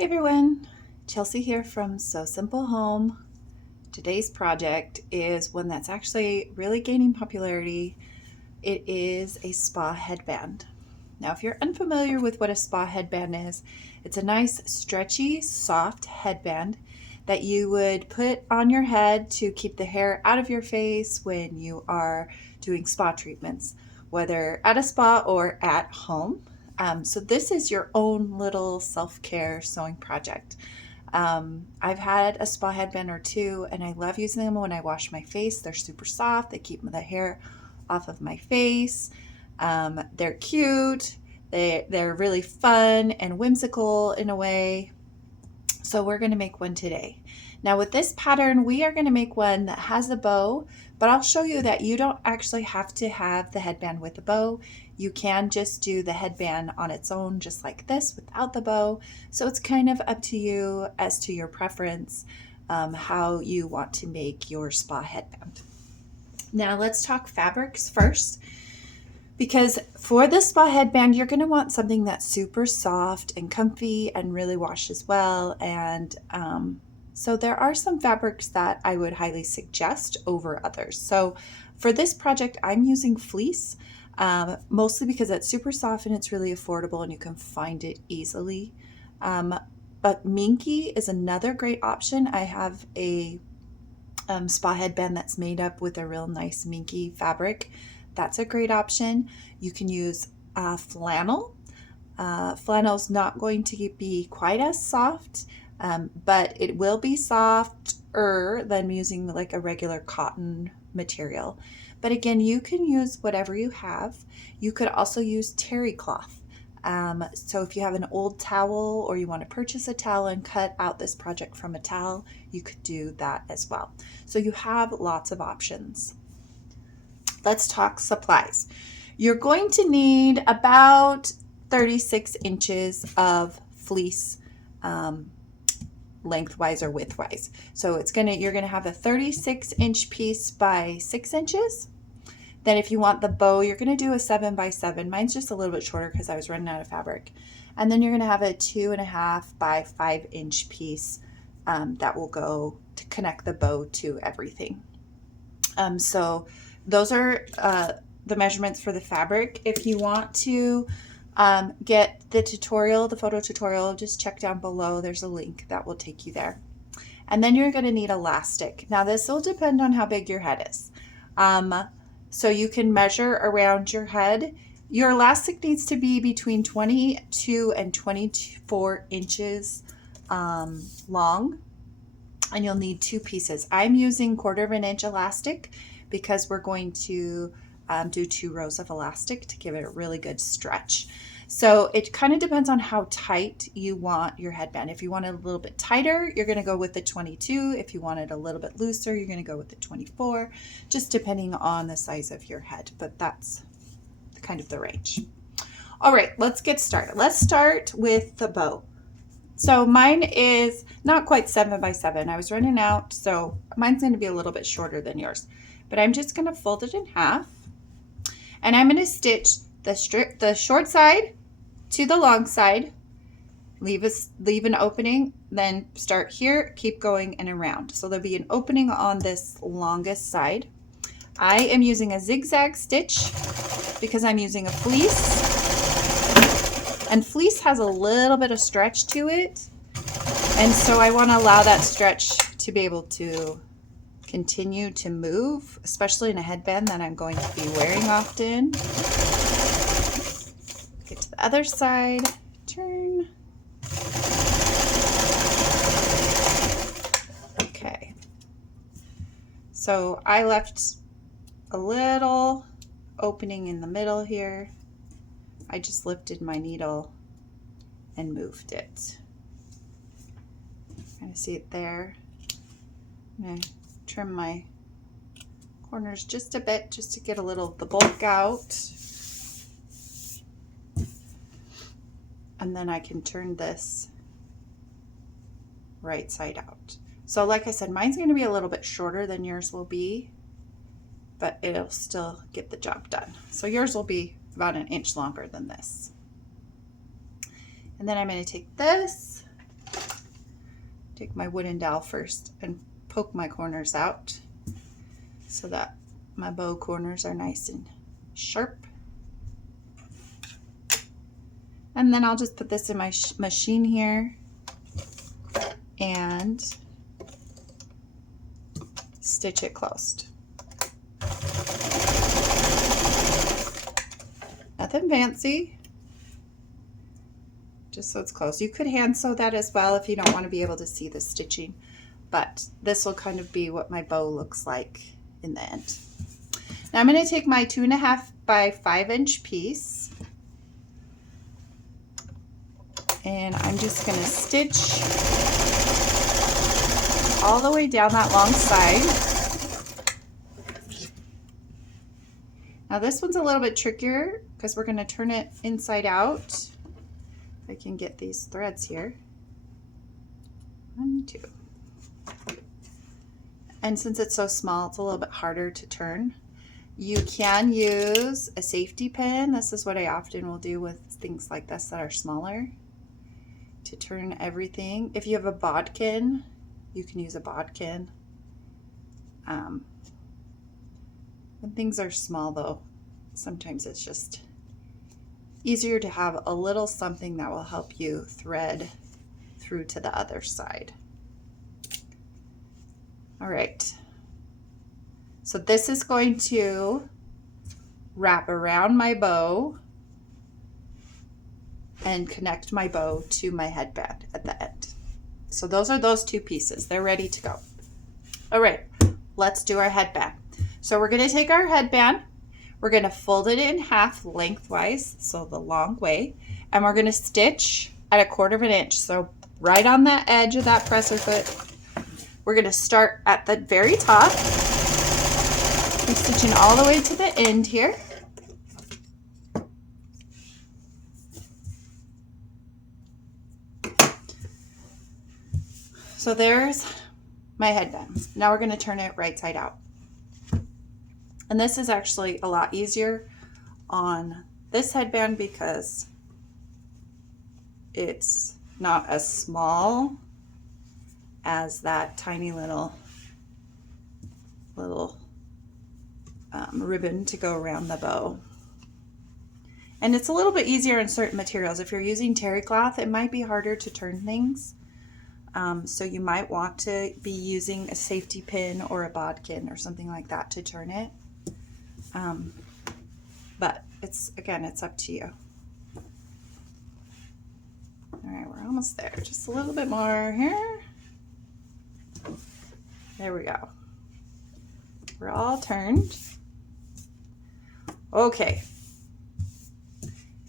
Hey everyone, Chelsea here from So Simple Home. Today's project is one that's actually really gaining popularity. It is a spa headband. Now, if you're unfamiliar with what a spa headband is, it's a nice, stretchy, soft headband that you would put on your head to keep the hair out of your face when you are doing spa treatments, whether at a spa or at home. So this is your own little self-care sewing project. I've had a spa headband or two, and I love using them when I wash my face. They're super soft. They keep the hair off of my face. They're cute. They're really fun and whimsical in a way. So we're going to make one today. Now with this pattern, we are going to make one that has a bow, but I'll show you that you don't actually have to have the headband with a bow. You can just do the headband on its own, just like this, without the bow. So it's kind of up to you as to your preference, how you want to make your spa headband. Now let's talk fabrics first. Because for the spa headband, you're going to want something that's super soft and comfy and really washes well. And so there are some fabrics that I would highly suggest over others. So for this project, I'm using fleece, mostly because it's super soft and it's really affordable and you can find it easily. But minky is another great option. I have a spa headband that's made up with a real nice minky fabric. That's a great option. You can use flannel. Flannel's not going to be quite as soft, but it will be softer than using like a regular cotton material. But again, you can use whatever you have. You could also use terry cloth. So if you have an old towel or you want to purchase a towel and cut out this project from a towel, you could do that as well. So you have lots of options. Let's talk supplies. You're going to need about 36 inches of fleece, lengthwise or widthwise. So you're gonna have a 36-inch piece by 6 inches. Then if you want the bow, you're gonna do a 7 by 7. Mine's just a little bit shorter because I was running out of fabric. And then you're gonna have a 2.5 by 5-inch piece that will go to connect the bow to everything. So those are the measurements for the fabric. If you want to get the tutorial, the photo tutorial, just check down below. There's a link that will take you there. And then you're going to need elastic. Now this will depend on how big your head is. So you can measure around your head. Your elastic needs to be between 22 and 24 inches long. And you'll need 2 pieces. I'm using 1/4 inch elastic because we're going to do 2 rows of elastic to give it a really good stretch. So it kind of depends on how tight you want your headband. If you want it a little bit tighter, you're going to go with the 22. If you want it a little bit looser, you're going to go with the 24, just depending on the size of your head. But that's kind of the range. All right, let's get started. Let's start with the bow. So mine is not quite 7 by 7. I was running out, so mine's going to be a little bit shorter than yours. But I'm just going to fold it in half, and I'm going to stitch the short side to the long side, leave an opening, then start here, keep going and around. So there'll be an opening on this longest side. I am using a zigzag stitch because I'm using a fleece. And fleece has a little bit of stretch to it. And so I want to allow that stretch to be able to continue to move, especially in a headband that I'm going to be wearing often. Get to the other side, turn. Okay. So I left a little opening in the middle here. I just lifted my needle and moved it. Kind of see it there. I'm going to trim my corners just a bit, just to get a little of the bulk out. And then I can turn this right side out. So like I said, mine's going to be a little bit shorter than yours will be, but it'll still get the job done. So yours will be about 1 inch longer than this. And then I'm going to take this take my wooden dowel first and poke my corners out so that my bow corners are nice and sharp. And then I'll just put this in my machine here and stitch it closed. Nothing fancy, just so it's close. You could hand sew that as well if you don't want to be able to see the stitching, but this will kind of be what my bow looks like in the end. Now I'm going to take my 2.5 by 5 inch piece and I'm just going to stitch all the way down that long side. Now this one's a little bit trickier because we're going to turn it inside out. If I can get these threads here. 1, 2. And since it's so small, it's a little bit harder to turn. You can use a safety pin. This is what I often will do with things like this that are smaller to turn everything. If you have a bodkin, you can use a bodkin. When things are small though, sometimes it's just easier to have a little something that will help you thread through to the other side. All right, so this is going to wrap around my bow and connect my bow to my headband at the end. So those are those two pieces. They're ready to go. All right, let's do our headband. So we're going to take our headband, we're going to fold it in half lengthwise, so the long way, and we're going to stitch at 1/4 inch. So right on that edge of that presser foot, we're going to start at the very top. We're stitching all the way to the end here. So there's my headband. Now we're going to turn it right side out. And this is actually a lot easier on this headband because it's not as small as that tiny little ribbon to go around the bow. And it's a little bit easier in certain materials. If you're using terry cloth, it might be harder to turn things. So you might want to be using a safety pin or a bodkin or something like that to turn it. But it's up to you. All right, we're almost there. Just a little bit more here. There we go. We're all turned. Okay.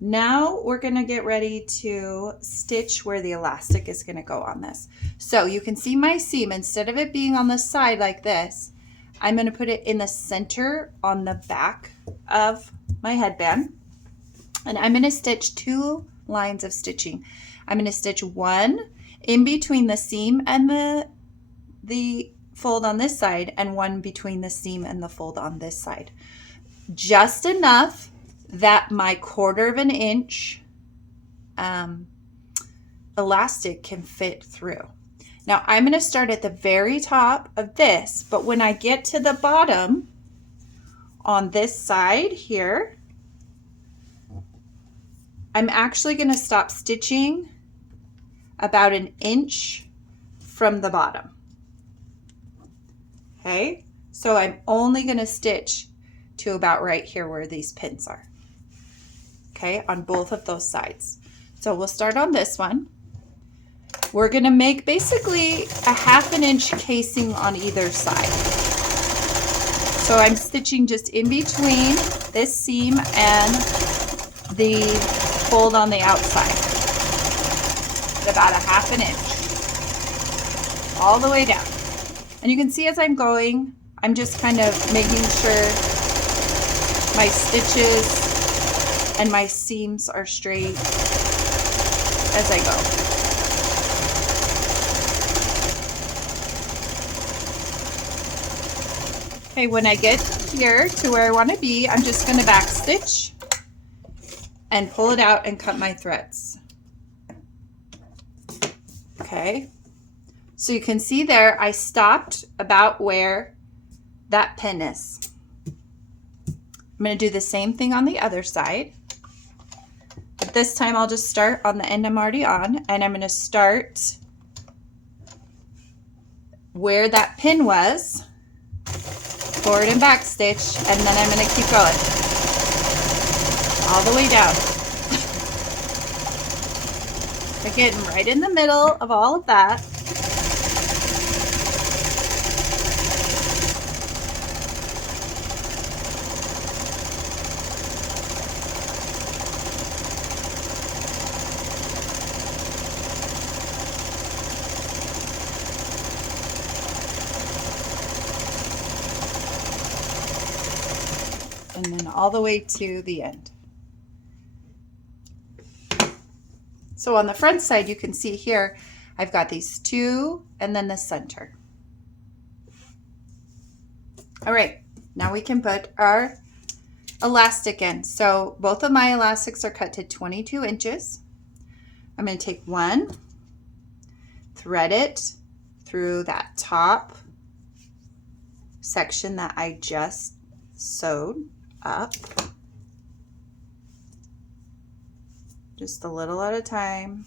Now we're going to get ready to stitch where the elastic is going to go on this. So you can see my seam. Instead of it being on the side like this, I'm going to put it in the center on the back of my headband. And I'm going to stitch 2 lines of stitching. I'm going to stitch one in between the seam and the fold on this side, and one between the seam and the fold on this side. Just enough that my 1/4 inch elastic can fit through. Now I'm going to start at the very top of this, but when I get to the bottom on this side here, I'm actually going to stop stitching about 1 inch from the bottom. Okay, so I'm only going to stitch to about right here where these pins are. Okay, on both of those sides. So we'll start on this one. We're going to make basically a 1/2 inch casing on either side. So I'm stitching just in between this seam and the fold on the outside at about a 1/2 inch all the way down. And you can see as I'm going, I'm just kind of making sure my stitches and my seams are straight as I go. Okay, when I get here to where I want to be, I'm just going to back stitch and pull it out and cut my threads. Okay, So you can see there, I stopped about where that pin is. I'm going to do the same thing on the other side. But this time I'll just start on the end I'm already on, and I'm going to start where that pin was, forward and back stitch, and then I'm going to keep going all the way down. I'm getting right in the middle of all of that. And then all the way to the end. So on the front side, you can see here, I've got these two and then the center. All right, now we can put our elastic in. So both of my elastics are cut to 22 inches. I'm going to take one, thread it through that top section that I just sewed up, just a little at a time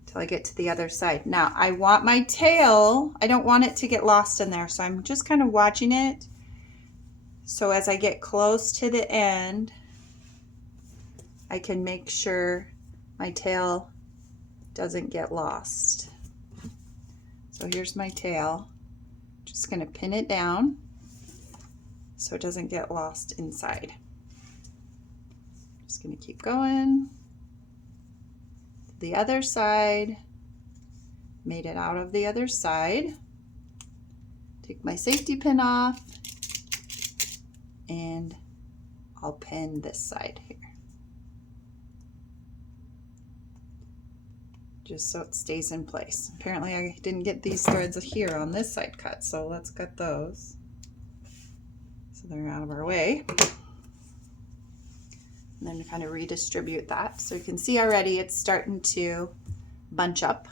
until I get to the other side. Now I want my tail, I don't want it to get lost in there, so I'm just kind of watching it. So as I get close to the end, I can make sure my tail doesn't get lost. So here's my tail. Just going to pin it down so it doesn't get lost inside. Just going to keep going. The other side. Made it out of the other side. Take my safety pin off, and I'll pin this side here, just so it stays in place. Apparently I didn't get these threads here on this side cut, so let's cut those so they're out of our way. And then kind of redistribute that. So you can see already it's starting to bunch up.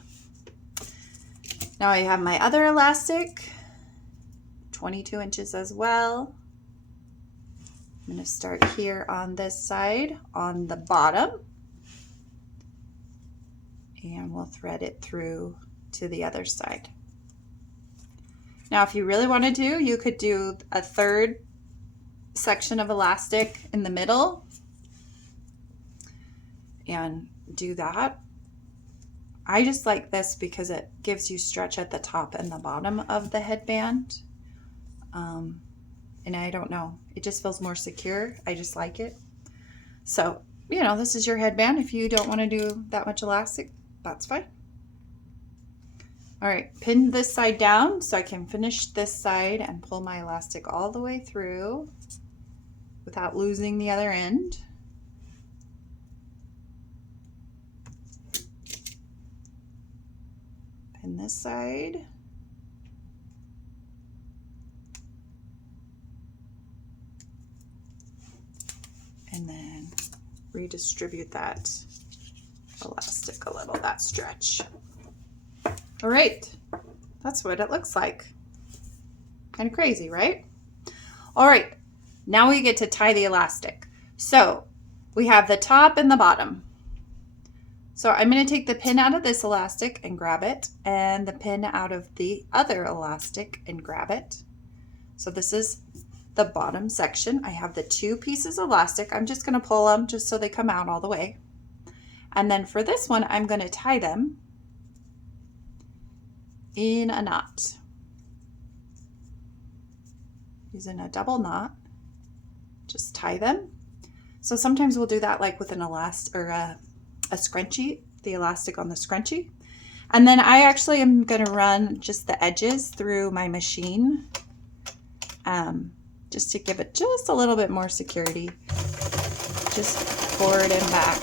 Now I have my other elastic, 22 inches as well. I'm going to start here on this side, on the bottom, and we'll thread it through to the other side. Now if you really want to do, you could do a third section of elastic in the middle and do that. I just like this because it gives you stretch at the top and the bottom of the headband. And I don't know, it just feels more secure. I just like it. So, you know, this is your headband. If you don't want to do that much elastic, that's fine. All right, pin this side down so I can finish this side and pull my elastic all the way through without losing the other end. Pin this side. And then redistribute that elastic a little, that stretch. All right, that's what it looks like. Kind of crazy, right? All right, now we get to tie the elastic. So we have the top and the bottom. So I'm going to take the pin out of this elastic and grab it, and the pin out of the other elastic and grab it. So this is the bottom section. I have the two pieces of elastic. I'm just going to pull them just so they come out all the way. And then for this one, I'm going to tie them in a knot. Using a double knot, just tie them. So sometimes we'll do that like with an elastic or a scrunchie, the elastic on the scrunchie. And then I actually am going to run just the edges through my machine just to give it just a little bit more security, just forward and back,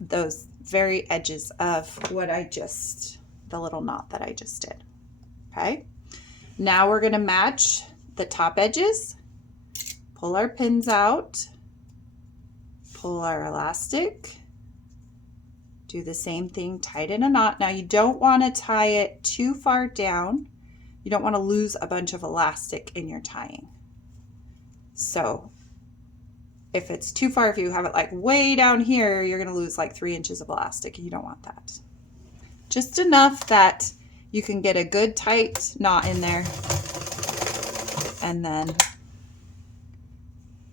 those very edges of what the little knot that I just did. Okay, now we're going to match the top edges, pull our pins out, pull our elastic, Do the same thing, tie it in a knot. Now you don't want to tie it too far down. You don't want to lose a bunch of elastic in your tying. So if it's too far, if you have it like way down here, you're going to lose like 3 inches of elastic. You don't want that. Just enough that you can get a good tight knot in there and then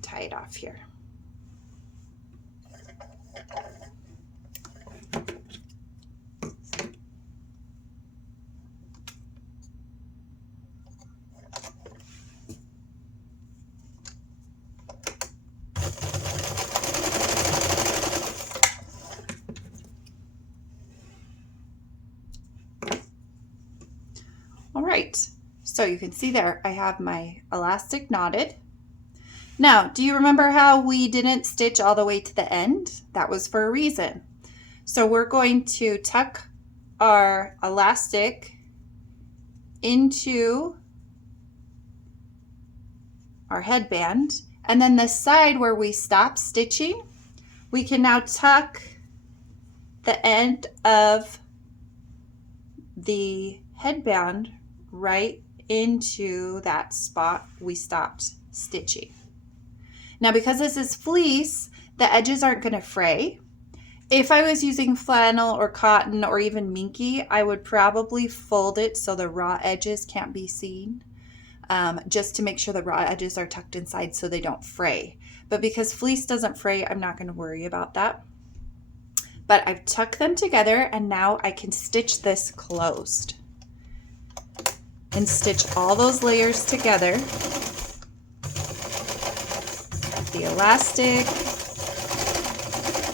tie it off here. All right, so you can see there, I have my elastic knotted. Now, do you remember how we didn't stitch all the way to the end? That was for a reason. So we're going to tuck our elastic into our headband, and then the side where we stopped stitching, we can now tuck the end of the headband right into that spot we stopped stitching. Now, because this is fleece, the edges aren't going to fray. If I was using flannel or cotton or even minky, I would probably fold it so the raw edges can't be seen, just to make sure the raw edges are tucked inside so they don't fray. But because fleece doesn't fray, I'm not going to worry about that. But I've tucked them together, and now I can stitch this closed and stitch all those layers together. The elastic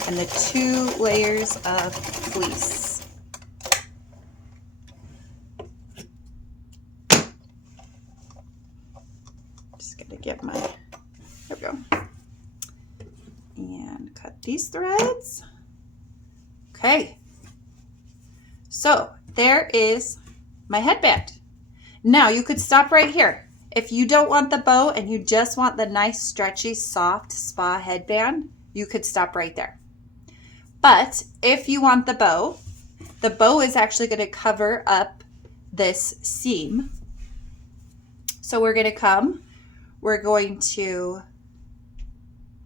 and the 2 layers of fleece. Just gotta get my, there we go. And cut these threads. Okay, so there is my headband. Now you could stop right here. If you don't want the bow and you just want the nice stretchy soft spa headband, you could stop right there. But if you want the bow is actually going to cover up this seam. So we're going to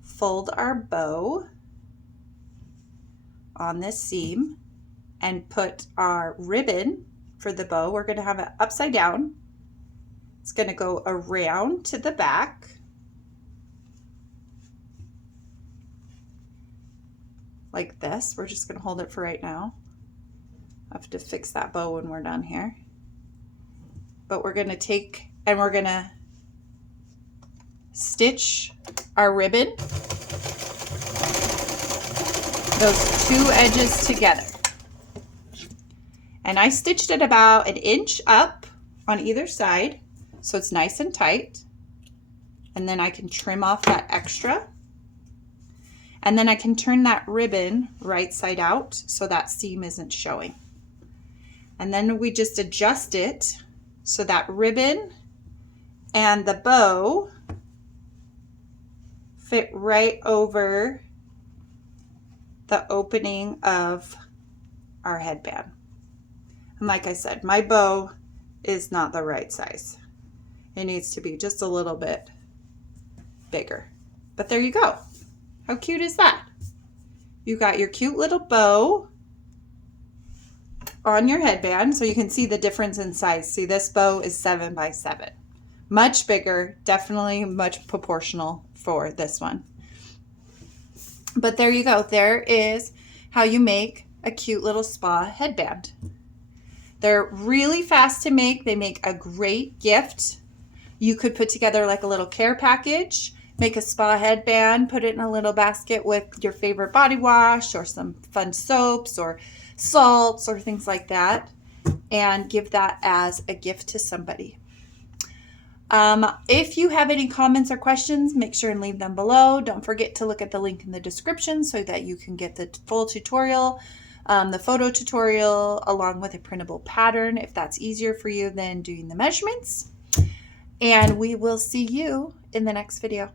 fold our bow on this seam and put our ribbon for the bow. We're going to have it upside down. It's going to go around to the back. Like this. We're just going to hold it for right now. I have to fix that bow when we're done here. But we're going to take and we're going to stitch our ribbon, those 2 edges together. And I stitched it about 1 inch up on either side, so it's nice and tight. And then I can trim off that extra. And then I can turn that ribbon right side out so that seam isn't showing. And then we just adjust it so that ribbon and the bow fit right over the opening of our headband. And like I said, my bow is not the right size. It needs to be just a little bit bigger. But there you go. How cute is that? You got your cute little bow on your headband, so you can see the difference in size. See, this bow is 7 by 7. Much bigger, definitely much proportional for this one. But there you go. There is how you make a cute little spa headband. They're really fast to make. They make a great gift. You could put together like a little care package, make a spa headband, put it in a little basket with your favorite body wash or some fun soaps or salts or things like that, and give that as a gift to somebody. If you have any comments or questions, make sure and leave them below. Don't forget to look at the link in the description so that you can get the full tutorial, the photo tutorial, along with a printable pattern if that's easier for you than doing the measurements. And we will see you in the next video.